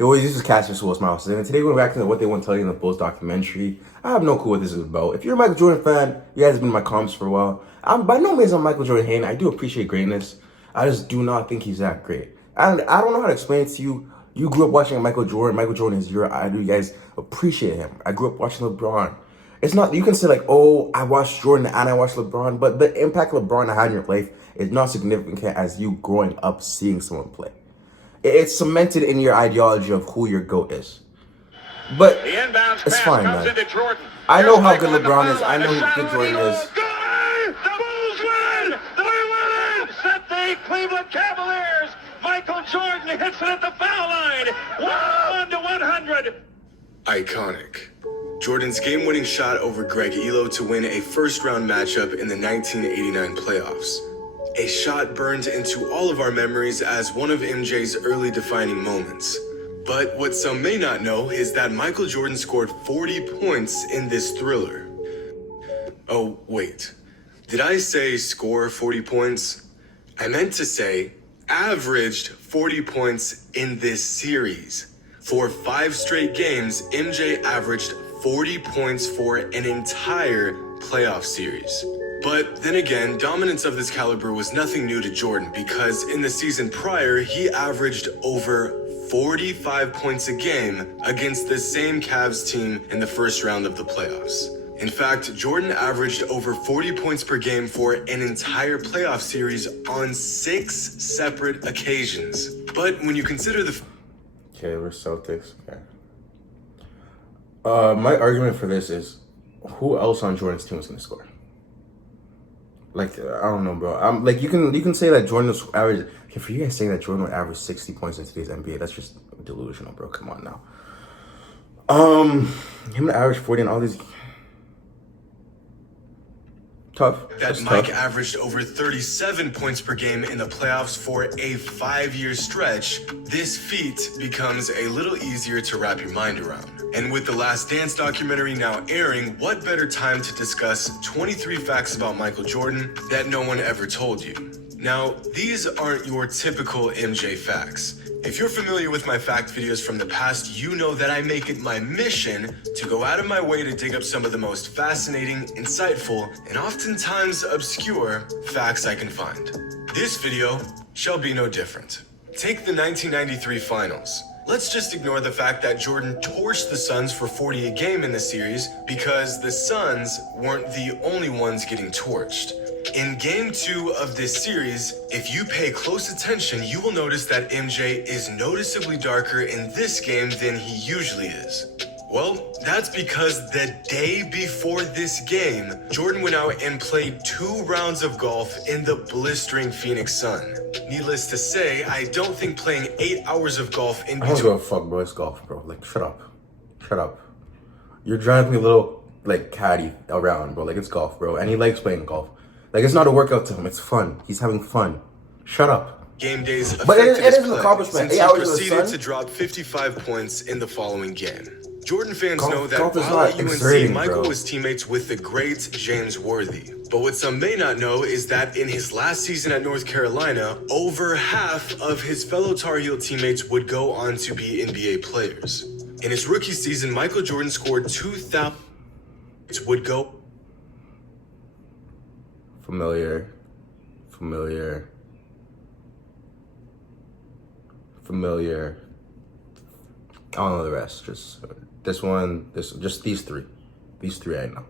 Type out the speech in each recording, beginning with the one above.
This is Cassius Will Smiles. And today we're back to what they want to tell you in the Bulls documentary. I have no clue what this is about. If you're a Michael Jordan fan, you guys have been in my comments for a while. I'm by no means a Michael Jordan hater. I do appreciate greatness. I just do not think he's that great. And I don't know how to explain it to you. You grew up watching Michael Jordan. Michael Jordan is your idol. You guys appreciate him. I grew up watching LeBron. It's not, you can say like, oh, I watched Jordan and I watched LeBron, but the impact LeBron had in your life is not significant as you growing up seeing someone play. It's cemented in your ideology of who your GOAT is. But it's fine, man. I know how good LeBron is. I know who good Jordan is. The Bulls win! They win it! Set the Cleveland Cavaliers! Michael Jordan hits it at the foul line! 101-100! Iconic. Jordan's game-winning shot over Greg Elo to win a first-round matchup in the 1989 playoffs. A shot burned into all of our memories as one of MJ's early defining moments. But what some may not know is that Michael Jordan scored 40 points in this thriller. Oh, wait. Did I say score 40 points? I meant to say averaged 40 points in this series. For 5 straight games, MJ averaged 40 points for an entire playoff series. But then again, dominance of this caliber was nothing new to Jordan because in the season prior, he averaged over 45 points a game against the same Cavs team in the first round of the playoffs. In fact, Jordan averaged over 40 points per game for an entire playoff series on 6 separate occasions. But when you consider the... Okay, we're Celtics. Okay. My argument for this is, who else on Jordan's team was going to score? Like, I don't know, bro. I'm like, you can say that Jordan was average. Okay, for you guys saying that Jordan would average 60 points in today's NBA, that's just delusional, bro. Come on now. Him to average 40 in all these. Tough. That Mike averaged over 37 points per game in the playoffs for a 5-year stretch, this feat becomes a little easier to wrap your mind around. And with The Last Dance documentary now airing, what better time to discuss 23 facts about Michael Jordan that no one ever told you? Now, these aren't your typical MJ facts. If you're familiar with my fact videos from the past, you know that I make it my mission to go out of my way to dig up some of the most fascinating, insightful, and oftentimes obscure facts I can find. This video shall be no different. Take the 1993 finals. Let's just ignore the fact that Jordan torched the Suns for 40 a game in the series because the Suns weren't the only ones getting torched. In Game 2 of this series, if you pay close attention, you will notice that MJ is noticeably darker in this game than he usually is. Well, that's because the day before this game, Jordan went out and played 2 rounds of golf in the blistering Phoenix sun. Needless to say, I don't think playing 8 hours of golf in I don't give a fuck, bro. It's golf, bro. Like, shut up. Shut up. You're driving me a little, like, caddy around, bro. Like, it's golf, bro. And he likes playing golf. Like, it's not a workout to him. It's fun. He's having fun. Shut up. Game days but it is an play, accomplishment. Since 8 he hours proceeded to drop 55 points in the following game. Jordan fans know that while at UNC, Michael was teammates with the great James Worthy. But what some may not know is that in his last season at North Carolina, over half of his fellow Tar Heel teammates would go on to be NBA players. In his rookie season, Michael Jordan scored 2,000 would go. Familiar. I don't know the rest. Just this one, just these three. These 3 I know.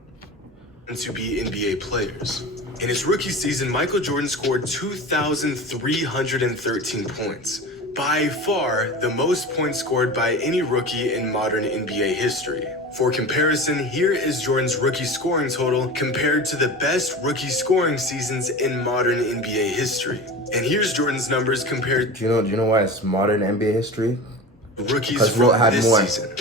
To be NBA players. In his rookie season, Michael Jordan scored 2,313 points. By far, the most points scored by any rookie in modern NBA history. For comparison, here is Jordan's rookie scoring total compared to the best rookie scoring seasons in modern NBA history. And here's Jordan's numbers compared Do you know why it's modern NBA history? Rookies from this season.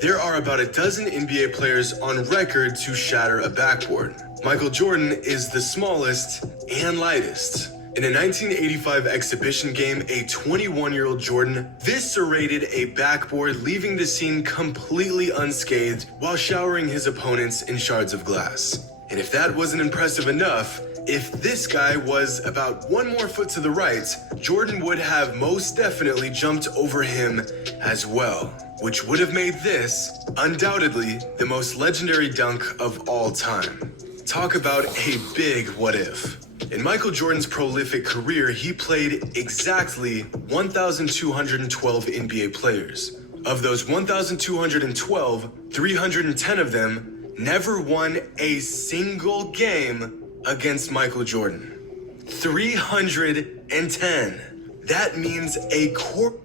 There are about a dozen NBA players on record to shatter a backboard. Michael Jordan is the smallest and lightest. In a 1985 exhibition game, a 21-year-old Jordan eviscerated a backboard, leaving the scene completely unscathed while showering his opponents in shards of glass. And if that wasn't impressive enough, if this guy was about one more foot to the right, Jordan would have most definitely jumped over him as well, which would have made this, undoubtedly, the most legendary dunk of all time. Talk about a big what if. In Michael Jordan's prolific career, he played exactly 1,212 NBA players. Of those 1,212, 310 of them never won a single game against Michael Jordan. 310. That means a quarter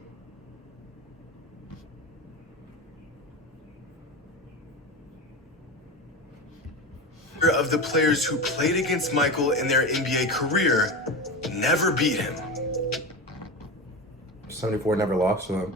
of the players who played against Michael in their NBA career never beat him. 74 never lost to him.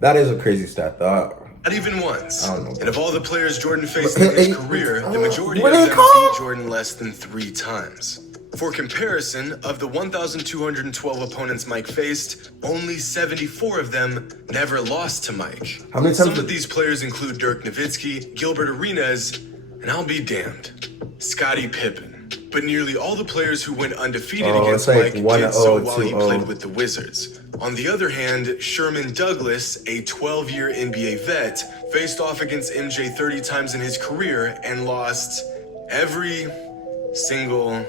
That is a crazy stat, though. Not even once. I don't know. And of all the players Jordan faced in his career, the majority of them beat Jordan less than 3 times. For comparison, of the 1,212 opponents Mike faced, only 74 of them never lost to Mike. How many times Some did- of these players include Dirk Nowitzki, Gilbert Arenas, and I'll be damned, Scottie Pippen. But nearly all the players who went undefeated against it's like Mike 1-0, did so while he 2-0. played with the Wizards. On the other hand, Sherman Douglas, a 12-year NBA vet, faced off against MJ 30 times in his career and lost every single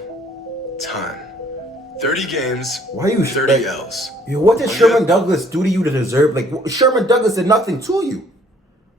time. 30 games, Why you 30 like- L's. Yo, what did Oh, Sherman yeah. Douglas do to you to deserve? Like, Sherman Douglas did nothing to you.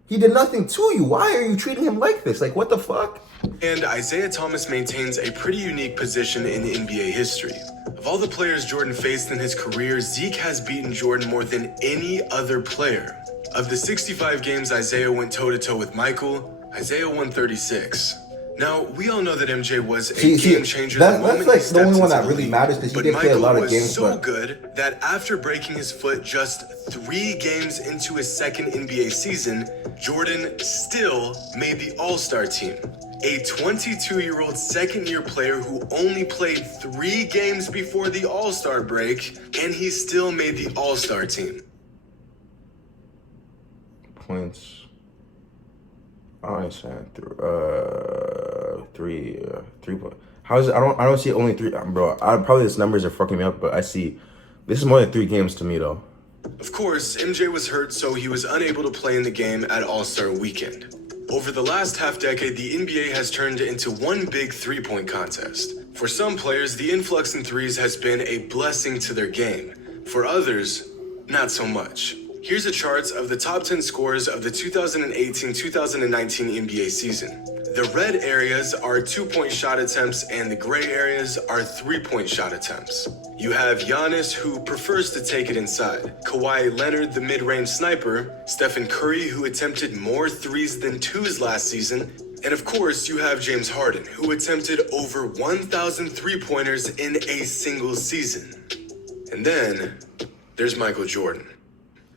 He did nothing to you. Why are you treating him like this? Like, what the fuck? And Isaiah Thomas maintains a pretty unique position in NBA history. Of all the players Jordan faced in his career, Zeke has beaten Jordan more than any other player. Of the 65 games Isaiah went toe-to-toe with Michael, Isaiah won 36. Now, we all know that MJ was a game changer the moment he that's like the stepped only one into that the really league. matters because he But did play a Michael lot of was games. so But good that after breaking his foot just 3 games into his second NBA season, Jordan still made the All-Star team. A 22-year-old second-year player who only played 3 games before the All-Star break, and he still made the All-Star team. points. I don't understand. 3 points. How is it? I don't see only 3, bro. Probably these numbers are fucking me up, but I see this is more than 3 games to me though. Of course, MJ was hurt, so he was unable to play in the game at All-Star Weekend. Over the last half-decade, the NBA has turned into one big three-point contest. For some players, the influx in threes has been a blessing to their game. For others, not so much. Here's a chart of the top 10 scorers of the 2018-2019 NBA season. The red areas are 2-point shot attempts and the gray areas are 3-point shot attempts. You have Giannis, who prefers to take it inside, Kawhi Leonard, the mid-range sniper, Stephen Curry, who attempted more threes than twos last season, and of course you have James Harden, who attempted over 1,000 three-pointers in a single season. And then there's Michael Jordan,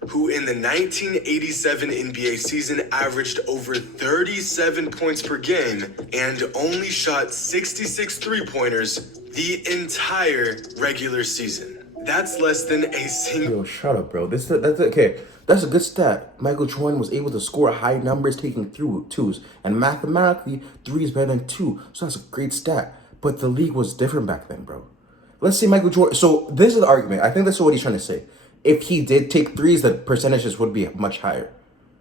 who in the 1987 NBA season averaged over 37 points per game and only shot 66 three-pointers the entire regular season. That's less than a single... Yo, shut up, bro. That's okay. That's a good stat. Michael Jordan was able to score high numbers taking through twos, and mathematically, 3 is better than 2. So that's a great stat. But the league was different back then, bro. Let's see Michael Jordan. So this is the argument. I think that's what he's trying to say. If he did take threes, the percentages would be much higher.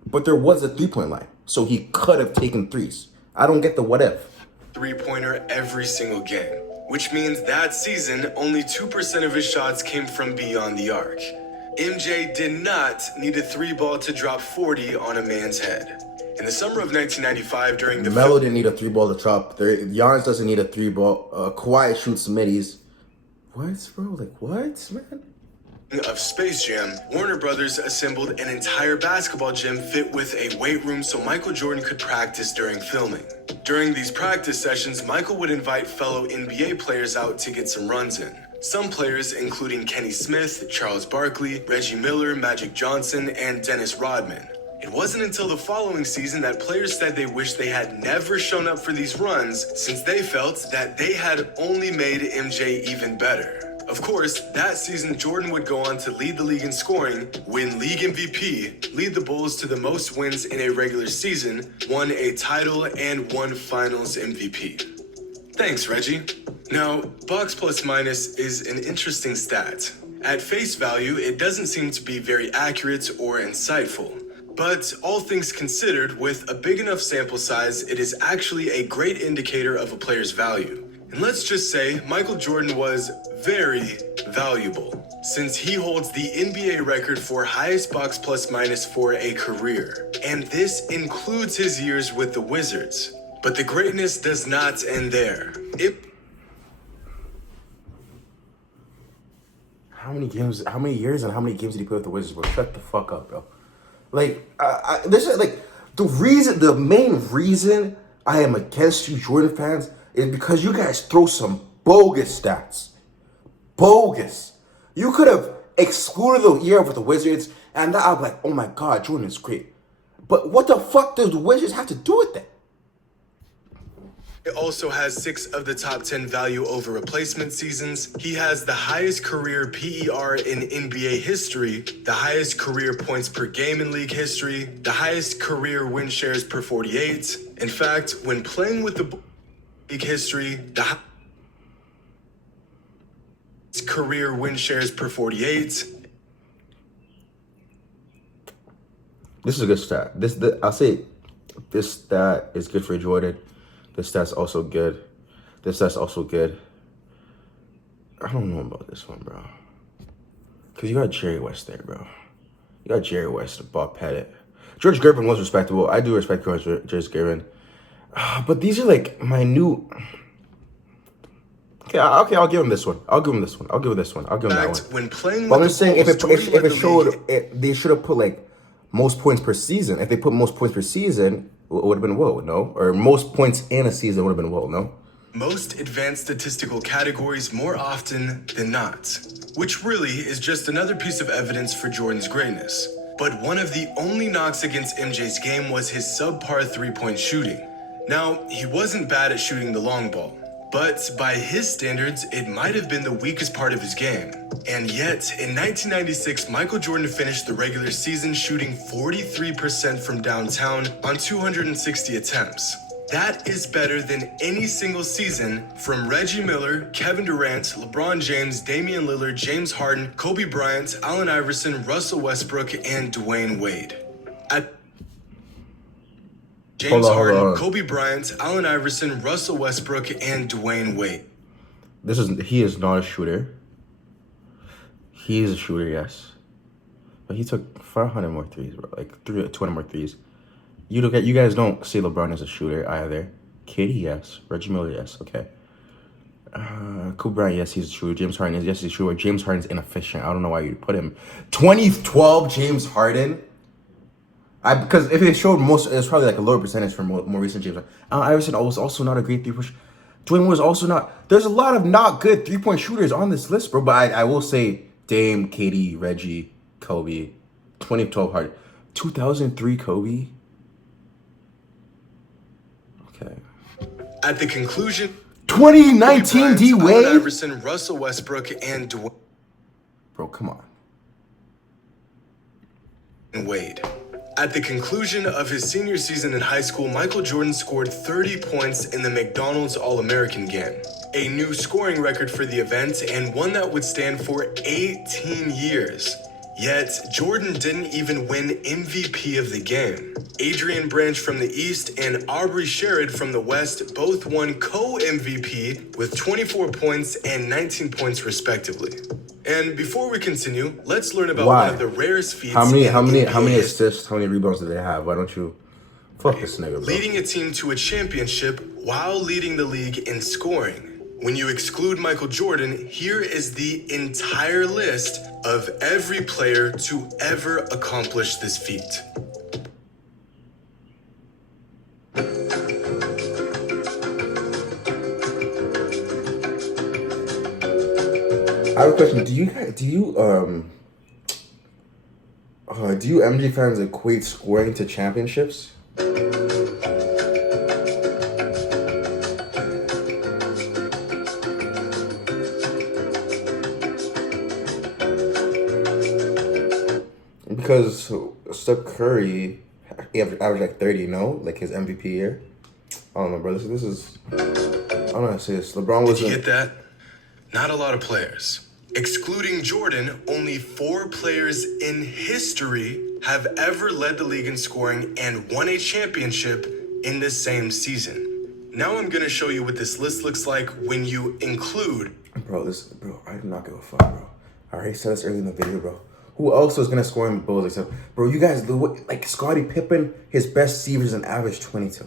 But there was a 3-point line, so he could have taken threes. I don't get the what if. Three-pointer every single game, which means that season, only 2% of his shots came from beyond the arc. MJ did not need a 3-ball to drop 40 on a man's head. In the summer of 1995, during the Melo didn't need a 3-ball to drop. Giannis doesn't need a 3-ball. Kawhi shoots middies. What, bro? Like, what, man? of Space Jam, Warner Brothers assembled an entire basketball gym fit with a weight room so Michael Jordan could practice during filming. During these practice sessions, Michael would invite fellow NBA players out to get some runs in. Some players, including Kenny Smith, Charles Barkley, Reggie Miller, Magic Johnson, and Dennis Rodman. It wasn't until the following season that players said they wished they had never shown up for these runs, since they felt that they had only made MJ even better. Of course, that season Jordan would go on to lead the league in scoring, win league MVP, lead the Bulls to the most wins in a regular season, won a title, and won finals MVP. Thanks, Reggie. Now, box plus minus is an interesting stat. At face value, it doesn't seem to be very accurate or insightful. But all things considered, with a big enough sample size, it is actually a great indicator of a player's value. And let's just say Michael Jordan was very valuable, since he holds the NBA record for highest box plus minus for a career. And this includes his years with the Wizards. But the greatness does not end there. How many years, and how many games did he play with the Wizards, bro? Shut the fuck up, bro. Like, this is like the main reason I am against you Jordan fans is because you guys throw some bogus stats. Bogus. You could have excluded the year with the Wizards, and now I'm like, oh my god, Jordan is great. But what the fuck does the Wizards have to do with that? It also has 6 of the top 10 value over replacement seasons. He has the highest career PER in NBA history, the highest career points per game in league history, the highest career win shares per 48. In fact, when playing with the league history, the highest career win shares per 48. This is a good stat. I'll say this stat is good for Jordan. This stat's also good. This stat's also good. I don't know about this one, bro. Because you got Jerry West there, bro. You got Jerry West, Bob Pettit. George Gervin was respectable. I do respect George Gervin. But these are like my new... Okay, I'll give him this one. I'll give him this one. I'll give him this one. I'll give him that one. When playing but I'm with just saying, if it showed, league, they should have put like most points per season. If they put most points per season, it would have been Will, no? Or most points in a season would have been Will, no? most advanced statistical categories more often than not, which really is just another piece of evidence for Jordan's greatness. But one of the only knocks against MJ's game was his subpar three-point shooting. Now, he wasn't bad at shooting the long ball, but by his standards, it might have been the weakest part of his game. And yet, in 1996, Michael Jordan finished the regular season shooting 43% from downtown on 260 attempts. That is better than any single season from Reggie Miller, Kevin Durant, LeBron James, Damian Lillard, James Harden, Kobe Bryant, Allen Iverson, Russell Westbrook, and Dwayne Wade. Kobe Bryant, Allen Iverson, Russell Westbrook, and Dwayne Wade. He is not a shooter. He is a shooter, yes. But he took 500 more threes, bro. Like 200 more threes. You guys don't see LeBron as a shooter either. KD, yes. Reggie Miller, yes. Okay. Kobe Bryant, yes, he's a shooter. James Harden, yes, he's a shooter. James Harden's inefficient. I don't know why you put him. 2012 James Harden. Because if it showed most, it's probably like a lower percentage for more recent James Harden. Iverson was also not a great three-point shooter. Dwayne was also not. There's a lot of not good three-point shooters on this list, bro. But I will say Dame, KD, Reggie, Kobe, 2012 Harden, 2003 Kobe. Okay. At the conclusion, 2019 D Wade. Allen Iverson, Russell Westbrook, and Dwayne. Bro, come on. Wade. At the conclusion of his senior season in high school, Michael Jordan scored 30 points in the McDonald's All-American game, a new scoring record for the event and one that would stand for 18 years. Yet, Jordan didn't even win MVP of the game. Adrian Branch from the East and Aubrey Sherrod from the West both won co-MVP with 24 points and 19 points respectively. And before we continue, let's learn about one of the rarest feats. How many assists, how many rebounds do they have? Why don't you fuck this nigga, bro? Leading a team to a championship while leading the league in scoring. When you exclude Michael Jordan, here is the entire list of every player to ever accomplish this feat. I have a question. Do you MJ fans equate scoring to championships? Because Steph Curry averaged like 30, no? Like his MVP year? I don't know, bro. This is... I'm gonna say this. LeBron Did was you get that? Not a lot of players. Excluding Jordan, only 4 players in history have ever led the league in scoring and won a championship in the same season. Now I'm gonna show you what this list looks like when you include. Bro, I do not give a fuck, bro. I already said this earlier in the video, bro. Who else was gonna score in the Bulls except, bro? You guys, like Scottie Pippen, his best season average 22.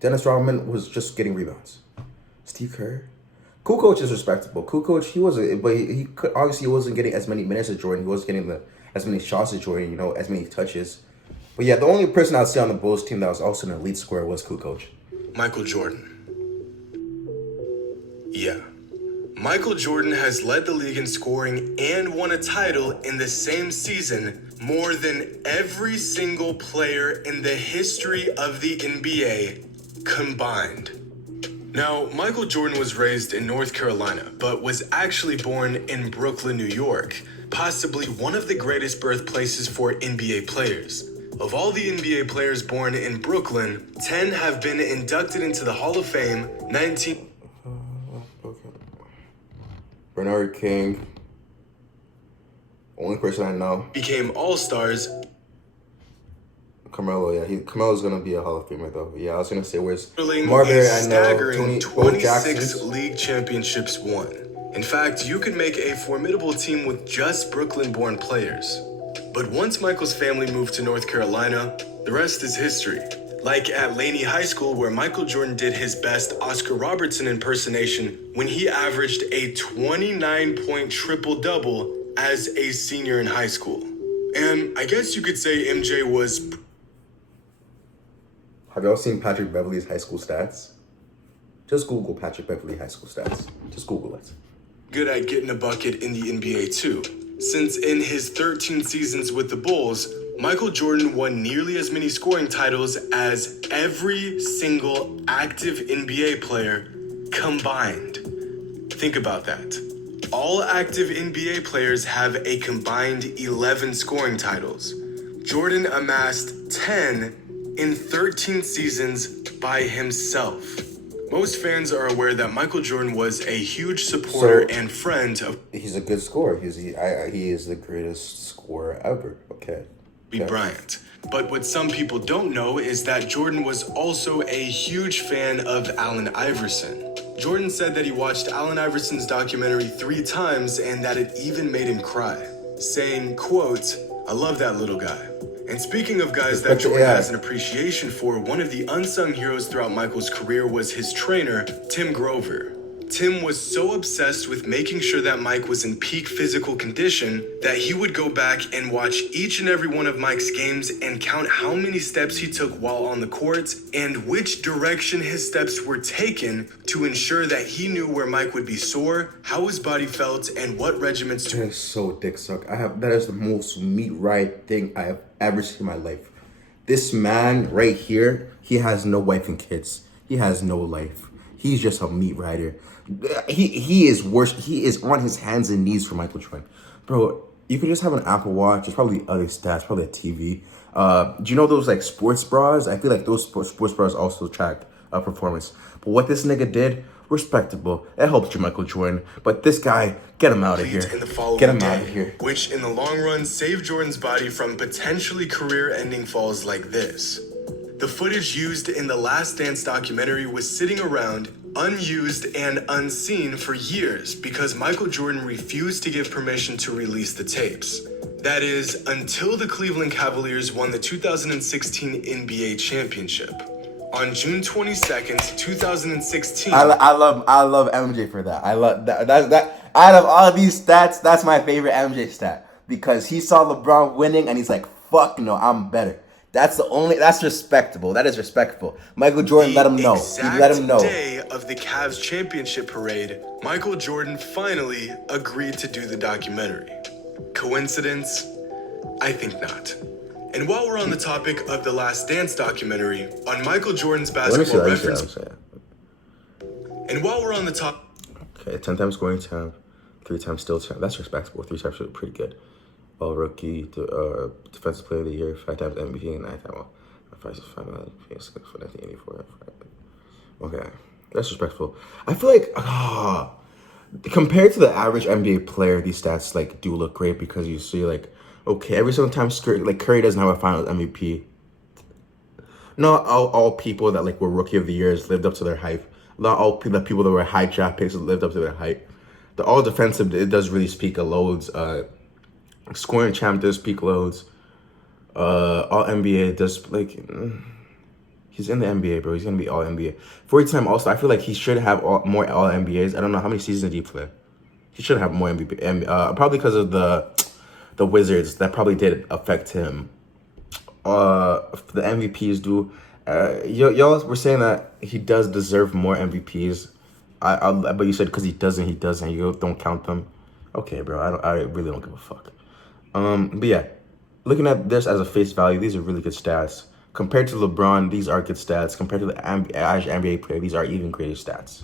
Dennis Rodman was just getting rebounds. Steve Kerr, Kukoc is respectable. Kukoc, he obviously wasn't getting as many minutes as Jordan. He wasn't getting as many shots as Jordan. As many touches. But yeah, the only person I'd say on the Bulls team that was also an elite scorer was Kukoc. Michael Jordan. Yeah. Michael Jordan has led the league in scoring and won a title in the same season more than every single player in the history of the NBA combined. Now, Michael Jordan was raised in North Carolina, but was actually born in Brooklyn, New York, possibly one of the greatest birthplaces for NBA players. Of all the NBA players born in Brooklyn, 10 have been inducted into the Hall of Fame. Bernard King, only person I know. Became All-Stars. Carmelo, yeah, Carmelo's gonna be a Hall of Famer though. Yeah, I was gonna say where's Marbury? I know. Tony, 26 league championships won. In fact, you could make a formidable team with just Brooklyn-born players. But once Michael's family moved to North Carolina, the rest is history. Like at Laney High School, where Michael Jordan did his best Oscar Robertson impersonation when he averaged a 29-point triple-double as a senior in high school. And I guess you could say MJ was... Have y'all seen Patrick Beverley's high school stats? Just Google Patrick Beverley high school stats. Just Google it. Good at getting a bucket in the NBA too, since in his 13 seasons with the Bulls, Michael Jordan won nearly as many scoring titles as every single active NBA player combined. Think about that. All active NBA players have a combined 11 scoring titles. Jordan amassed 10 in 13 seasons by himself. Most fans are aware that Michael Jordan was a huge supporter and friend of... He's a good scorer. He is the greatest scorer ever. Okay. Bryant. But what some people don't know is that Jordan was also a huge fan of Allen Iverson. Jordan said that he watched Allen Iverson's documentary 3 times and that it even made him cry, saying, quote, "I love that little guy." And speaking of guys that Jordan has an appreciation for, one of the unsung heroes throughout Michael's career was his trainer, Tim Grover. Tim was so obsessed with making sure that Mike was in peak physical condition that he would go back and watch each and every one of Mike's games and count how many steps he took while on the court and which direction his steps were taken to ensure that he knew where Mike would be sore, how his body felt, and what regimens to... That is so dick suck. That is the most meat right thing I have ever seen in my life. This man right here, he has no wife and kids. He has no life. He's just a meat rider. He is worse. He is on his hands and knees for Michael Jordan. Bro, you could just have an Apple Watch. There's probably other stats, probably a TV. Do you know those like sports bras? I feel like those sports bras also track performance. But what this nigga did, respectable. It helps you, Michael Jordan. But this guy, get him out of here. Get him out of here. Which in the long run saved Jordan's body from potentially career-ending falls like this. The footage used in the Last Dance documentary was sitting around unused and unseen for years because Michael Jordan refused to give permission to release the tapes. That is, until the Cleveland Cavaliers won the 2016 NBA championship. On June 22nd, 2016... I love MJ for that. I love that. Out of all these stats, that's my favorite MJ stat. Because he saw LeBron winning and he's like, fuck no, I'm better. That's respectable. That is respectful. Michael Jordan let him know. He let him know. The day of the Cavs championship parade, Michael Jordan finally agreed to do the documentary. Coincidence? I think not. And while we're on the topic of the Last Dance documentary, on Michael Jordan's basketball reference... And while we're on the top... Okay, 10 times scoring time, 3 times steal time. That's respectable. 3 times pretty good. All rookie, defensive player of the year, 5 times MVP, and 9 times. 5 for 1984. Okay, that's respectful. I feel like compared to the average NBA player, these stats like do look great because you see like okay, every single time Curry doesn't have a Finals MVP. Not all people that like were Rookie of the Years lived up to their hype. Not all the people that were high draft picks lived up to their hype. The all defensive, it does really speak a loads. Scoring champ does speak loads. All NBA does he's in the NBA, bro. He's gonna be all NBA. 40-time All Star. I feel like he should have more all NBAs. I don't know how many seasons did he play. He should have more MVP. Probably because of the Wizards. That probably did affect him. The MVPs do. Y'all were saying that he does deserve more MVPs. But you said because he doesn't. You don't count them. Okay, bro. I really don't give a fuck. But yeah, looking at this as a face value, these are really good stats. Compared to LeBron, these are good stats. Compared to the average NBA player, these are even greater stats.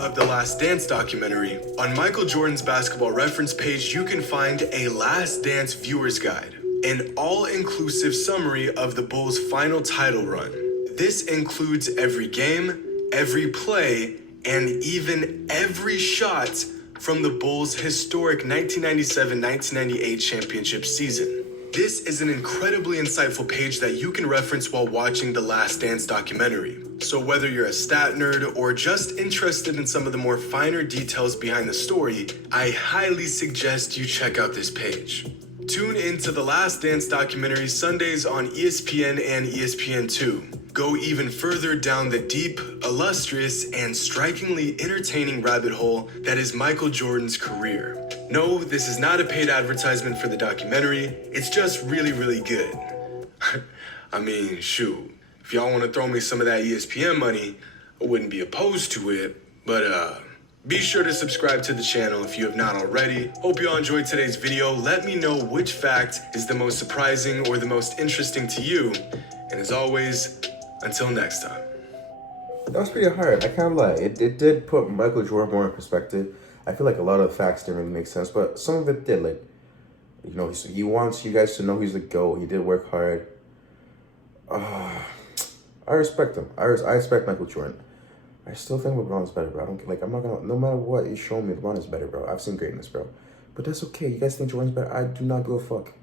Of the Last Dance documentary, on Michael Jordan's basketball reference page, you can find a Last Dance viewer's guide, an all-inclusive summary of the Bulls' final title run. This includes every game, every play, and even every shot from the Bulls' historic 1997-1998 championship season. This is an incredibly insightful page that you can reference while watching the Last Dance documentary. So whether you're a stat nerd or just interested in some of the more finer details behind the story, I highly suggest you check out this page. Tune into the Last Dance documentary Sundays on ESPN and ESPN2. Go even further down the deep, illustrious, and strikingly entertaining rabbit hole that is Michael Jordan's career. No, this is not a paid advertisement for the documentary. It's just really, really good. I mean, shoot. If y'all want to throw me some of that ESPN money, I wouldn't be opposed to it. But be sure to subscribe to the channel if you have not already. Hope you all enjoyed today's video. Let me know which fact is the most surprising or the most interesting to you. And as always, until next time. That was pretty hard. I can't lie. It did put Michael Jordan more in perspective. I feel like a lot of the facts didn't really make sense, but some of it did. Like, you know, he wants you guys to know he's the GOAT. He did work hard. I respect him. I respect Michael Jordan. I still think LeBron's better, bro. I'm not gonna, no matter what you show me, LeBron is better, bro. I've seen greatness, bro. But that's okay. You guys think Jordan's better? I do not give a fuck.